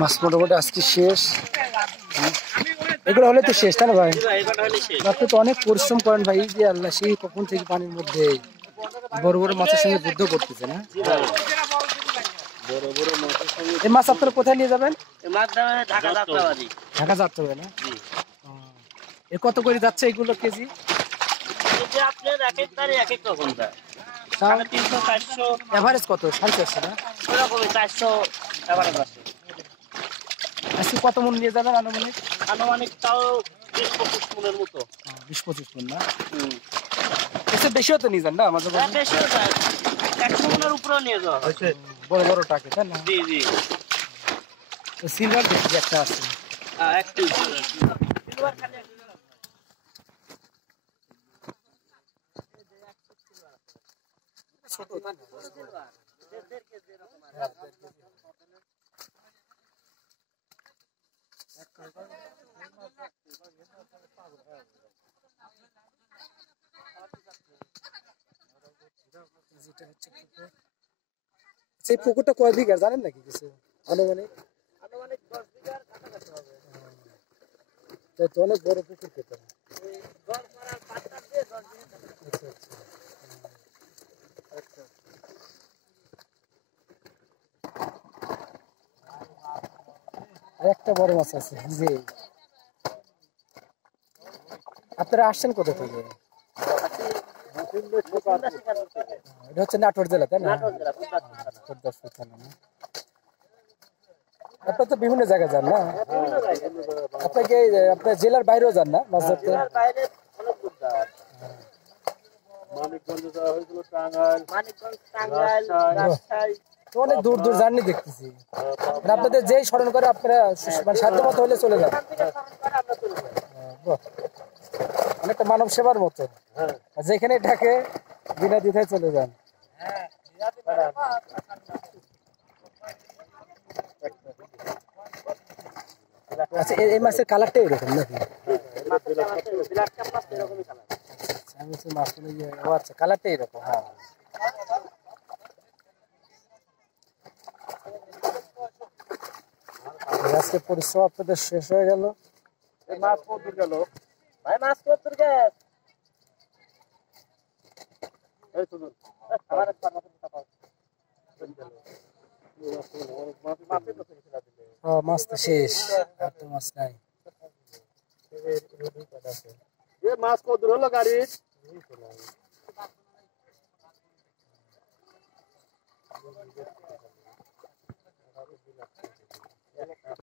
মাছ মোটামুটি আজকে শেষ। এগুলো হলে তো শেষ, তাই না ভাই? আপনি তো অনেক পরিশ্রম করেন ভাই, যে আল্লাহ সেই কখন থেকে পানির মধ্যে বড় বড় মাছের সঙ্গে যুদ্ধ করতেছে না? এই মাছ আপনারা কোথায় নিয়ে যাবেন? ঢাকা যাত্রাবাড়ি না? এ কত করে যাচ্ছে এগুলো কেজি? এভারেজ কত? 450 না? আজকে কত মন নিয়ে যাবেন আনুমানিক? তাও 20-25 মনের মতো। 20-25 মন না? এসে বেশিও তো নিয়ে যান না আমাদের? বেশিও যায়, 100 মনের উপরেও নিয়ে যাওয়া হয়। বড় বড় টাকে, তাই না? জি জি। সিলভার দেখি একটা আছে। একটু সিলভার খালি ছোট না? সেই পুকুরটা কয় বিঘা জানেন নাকি কিছু আনুমানিক? 10 বিঘার কাছাকাছি হবে। তো অনেক বড় পুকুর পেতে। একটা বড় মাছ আছে। জি, আপনারা আসছেন কোথা থেকে? এটা হচ্ছে নাটোর জেলা, তাই না? আপনার তো বিভিন্ন জায়গায় যান না? আপনাকে আপনার জেলার বাইরেও যান না মাছ ধরতে? অনেক দূর দূর জার্নি দেখতেছি। আপনাদের যেই স্মরণ করে আপনারা সাধ্য মতো হলে চলে যান। অনেকটা মানব সেবার মতো, যেখানে ডাকে বিনা দ্বিধায় চলে যান। আচ্ছা, এই মাছের কালারটা এরকম নাকি? আচ্ছা, কালারটা এরকম। হ্যাঁ, আজকে পরিশ্রম আপনাদের শেষ হয়ে গেল। মাছ কত গেল ভাই? মাছ কত গেল? এই তো মাছ তো শেষ, আর তো মাছ নাই। মাছ কত হলো গাড়ি?